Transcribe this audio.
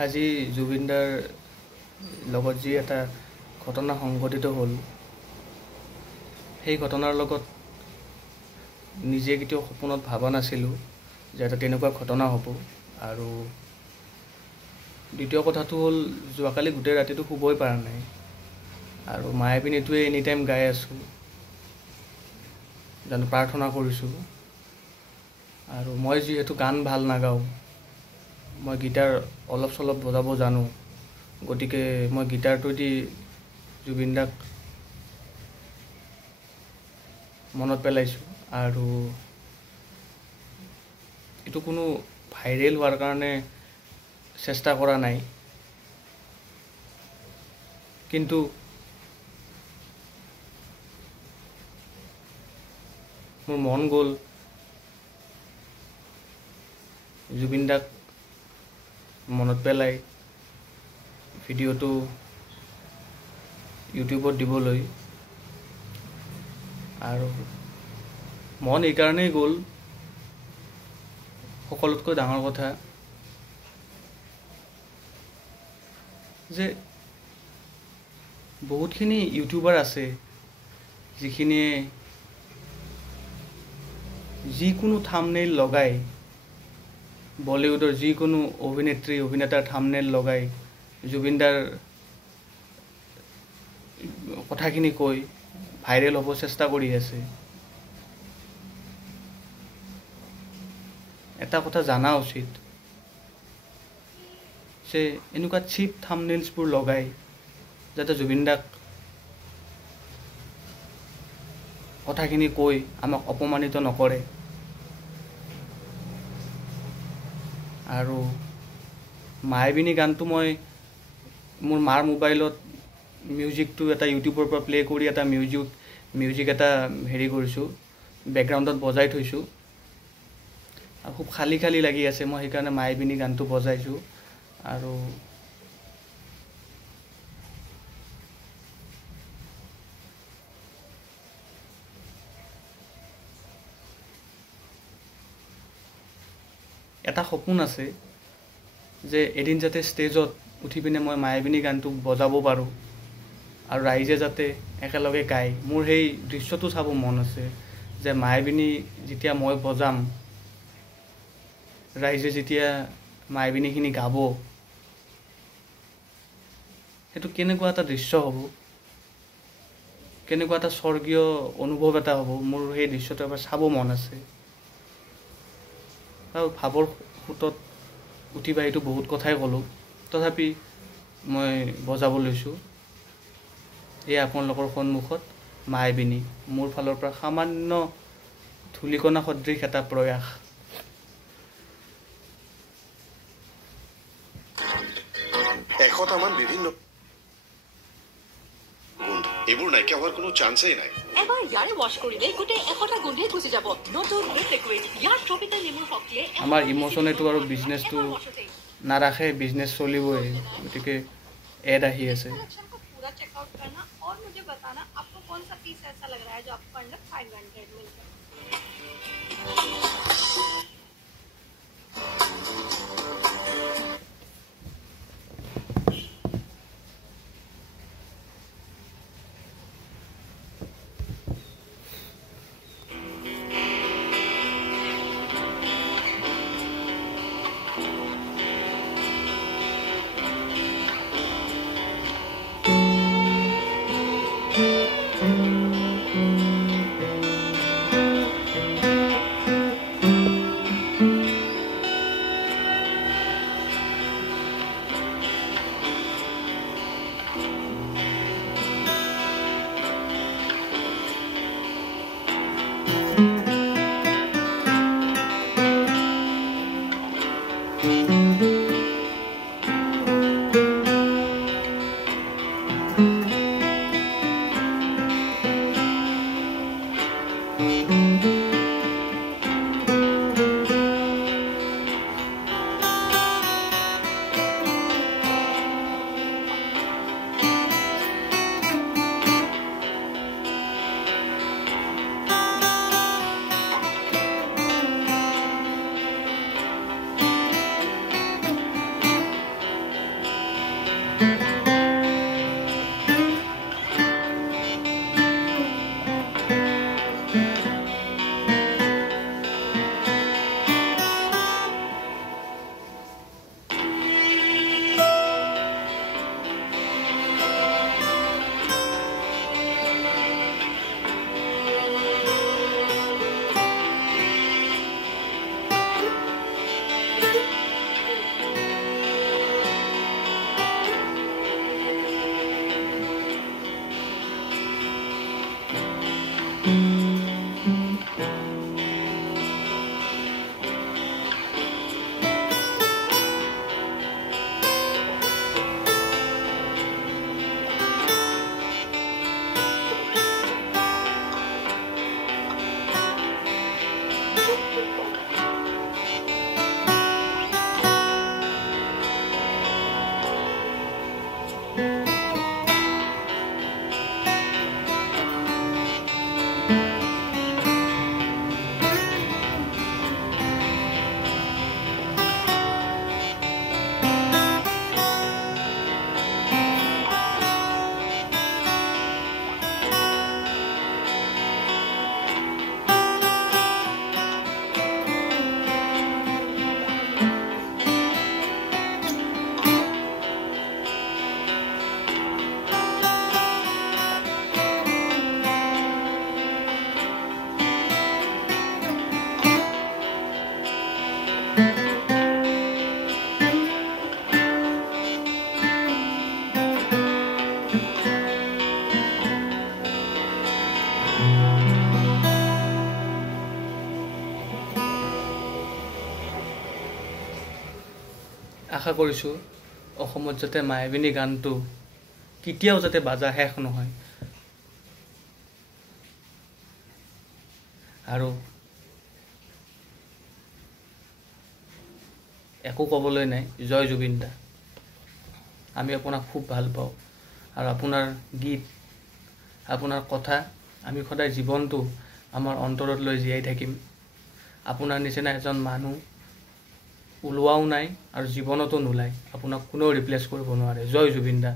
আজি জুবিনদাৰ লগত যি এটা ঘটনা সংঘটিত হ'ল, সেই ঘটনাৰ লগত নিজে কেতিয়াও সপোনত ভাবা নাছিলোঁ যে এটা তেনেকুৱা ঘটনা হ'ব। আৰু দ্বিতীয় কথাটো হ'ল, যোৱাকালি গোটেই ৰাতিটো শুবই পৰা নাই আৰু মায়াবিনীটোৱে এনি টাইম গাই আছোঁ, জানো প্ৰাৰ্থনা কৰিছোঁ। আৰু মই যিহেতু গান ভাল নাগাওঁ, মই গীটাৰ অলপ চলপ বজাব জানো, গতিকে মই গীটাৰটো দি জুবিনদাক মনত পেলাইছোঁ। আৰু এইটো কোনো ভাইৰেল হোৱাৰ কাৰণে চেষ্টা কৰা নাই, কিন্তু মোৰ মন গ'ল জুবিনদাক মনত পেলাই ভিডিঅ'টো ইউটিউবত দিবলৈ। আৰু মন এইকাৰণেই গ'ল, সকলোতকৈ ডাঙৰ কথা যে বহুতখিনি ইউটিউবাৰ আছে যিখিনিয়ে যিকোনো থাম্বনেইল লগাই, বলিউডৰ যিকোনো অভিনেত্ৰী অভিনেতাৰ থাম্বনেইল লগাই জুবিনদাৰ কথাখিনি কৈ ভাইৰেল হ'ব চেষ্টা কৰি আছে। এটা কথা জানা উচিত যে এনেকুৱা চিপ থাম্বনেইলছবোৰ লগাই যাতে জুবিনদাক কথাখিনি কৈ আমাক অপমানিত নকৰে। আৰু মায়াবিনী গানটো মই মোৰ মাৰ মোবাইলত মিউজিকটো এটা ইউটিউবৰ পৰা প্লে' কৰি এটা মিউজিক এটা হেৰি কৰিছোঁ, বেকগ্ৰাউণ্ডত বজাই থৈছোঁ। আৰু খুব খালী খালী লাগি আছে, মই সেইকাৰণে মায়াবিনী গানটো বজাইছোঁ। আৰু এটা সপোন আছে যে এদিন যাতে ষ্টেজত উঠি পিনে মই মায়াবিনী গানটো বজাব পাৰোঁ আৰু ৰাইজে যাতে একেলগে গায়। মোৰ সেই দৃশ্যটো চাব মন আছে যে মায়াবিনী যেতিয়া মই বজাম, ৰাইজে যেতিয়া মায়াবিনীখিনি গাব, সেইটো কেনেকুৱা এটা দৃশ্য হ'ব, কেনেকুৱা এটা স্বৰ্গীয় অনুভৱ এটা হ'ব। মোৰ সেই দৃশ্যটো এবাৰ চাব মন আছে। আৰু ভাৱৰ সোঁতত উঠি বাহিটো বহুত কথাই ক'লোঁ, তথাপি মই বজাব লৈছোঁ। এই আপোনালোকৰ সন্মুখত মায়াবিনী, মোৰ ফালৰ পৰা সামান্য ধূলিকণা সদৃশ এটা প্ৰয়াস। এশটামান বিভিন্ন গোন্ধ, এইবোৰ নাইকিয়া হোৱাৰ কোনো চান্সেই নাই। এবাৰ ইয়াৰে ৱাশ কৰিলে গোটেই 100টা গোন্ধেই গুচি যাব। নতুন লিকুইড ইয়াৰ ট্ৰপিকেল নেমুৰ শক্তিয়ে আমাৰ ইমোশ্যনেটো আৰু বিজনেছটো নাৰাখে, বিজনেছ চলিবই, গতিকে এড আহি আছে। पूरा चेकआउट करना और मुझे बताना आपको कौन सा पीस ऐसा लग रहा है जो आपको अंडर 500 मिल जाए। আশা কৰিছোঁ অসমত যাতে মায়াবিনী গানটো কেতিয়াও যাতে বাজা শেষ নহয়। আৰু একো ক'বলৈ নাই, জয় জুবিন দা। আমি আপোনাক খুব ভাল পাওঁ আৰু আপোনাৰ গীত, আপোনাৰ কথা আমি সদায় জীৱনটো আমাৰ অন্তৰত লৈ জীয়াই থাকিম। আপোনাৰ নিচিনা এজন মানুহ ওলোৱাও নাই আৰু জীৱনতো নোলায়। আপোনাক কোনেও ৰিপ্লেচ কৰিব নোৱাৰে। জয় জুবিন দা।